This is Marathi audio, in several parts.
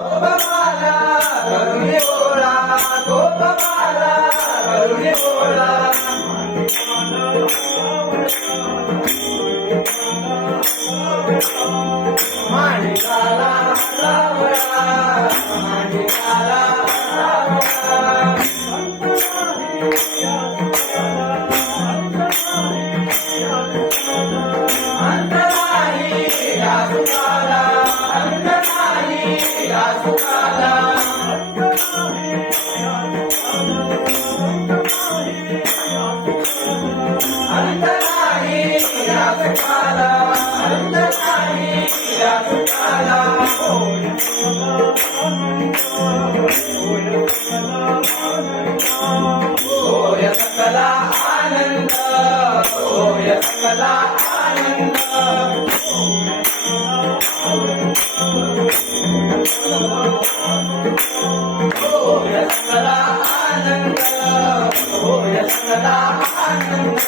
गोपमाला करुणे बोला, गोपमाला करुणे बोला. माणिकाला सावळा, माणिकाला सावळा. अंत नाही या सुखाला, अंत नाही या सुखाला. अंत नाही या सुखाला, अंत नाही या सुखाला. होय सकला आनंद, होय सकला आनंद. होय सकला आनंद, होय सकला आनंद.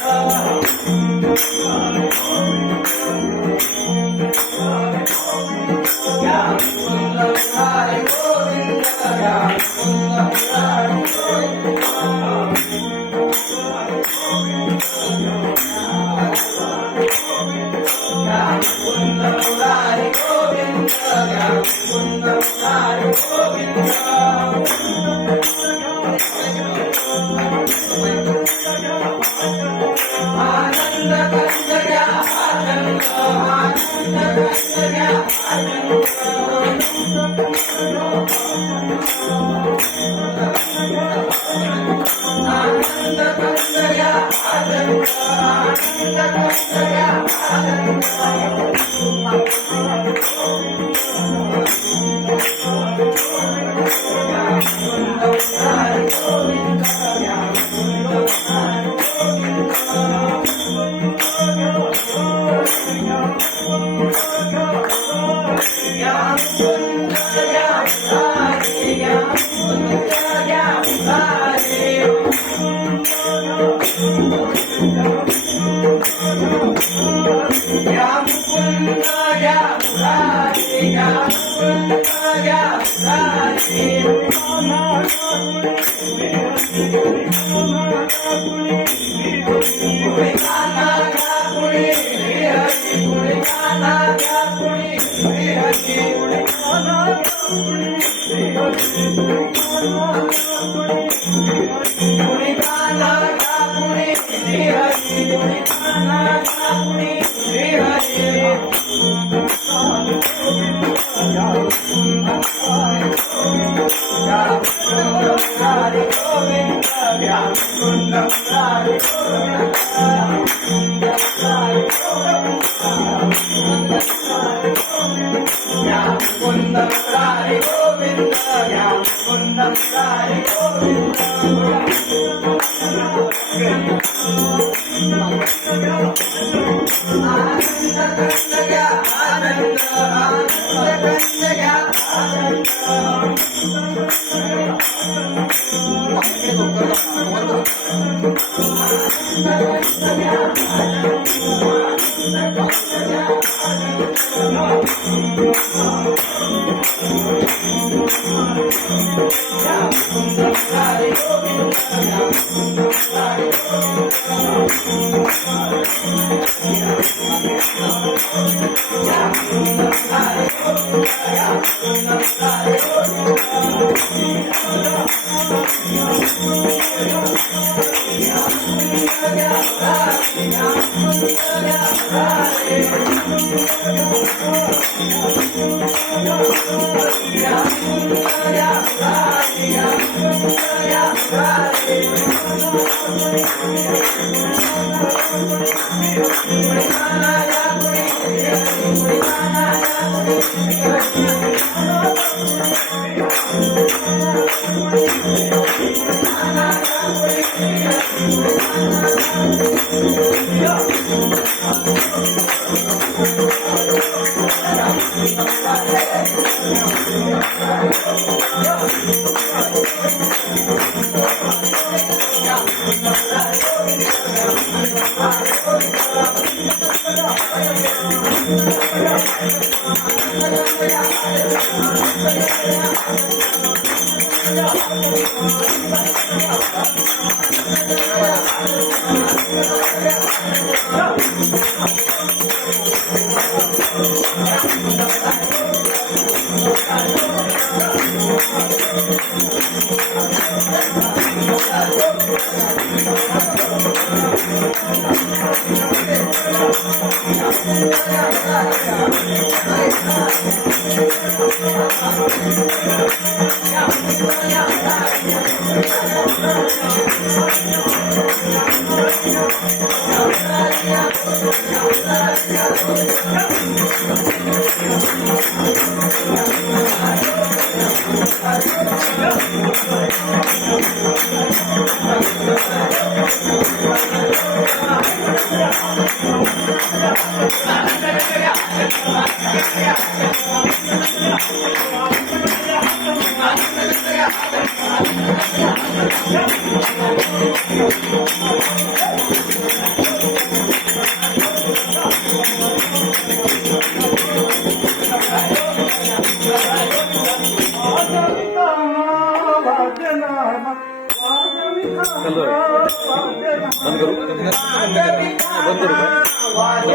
या मुकुंद मुरारी गोविंद, या मुकुंद मुरारी गोविंद. या मुकुंद मुरारी गोविंद, या मुकुंद मुरारी गोविंद. आनंद कंद घ्या आनंद, आनंद कंद घ्या आनंद. आनंद कंद घ्या आनंद, आनंद कंद घ्या आनंद. या मुकुंद मुरारी गोविंद, या मुकुंद मुरारी गोविंद. या मुकुंद या मुरारी, या मुकुंद या मुरारी. या मुकुंद या मुरारी, या मुकुंद या मुरारी. पुढे काना घ्या पुढे हरी, पुढे काना घ्या पुढे हरी. पुढे काना घ्या पुढे हरी, पुढे काना घ्या पुढे हरी. या मुकुंद मुरारी गोविंद, या मुकुंद मुरारी गोविंद. या मुकुंद मुरारी गोविंद, या मुकुंद मुरारी गोविंद. आनंद कंद घ्या आनंद, आनंद कंद घ्या आनंद. बंद करू? बंद करू का?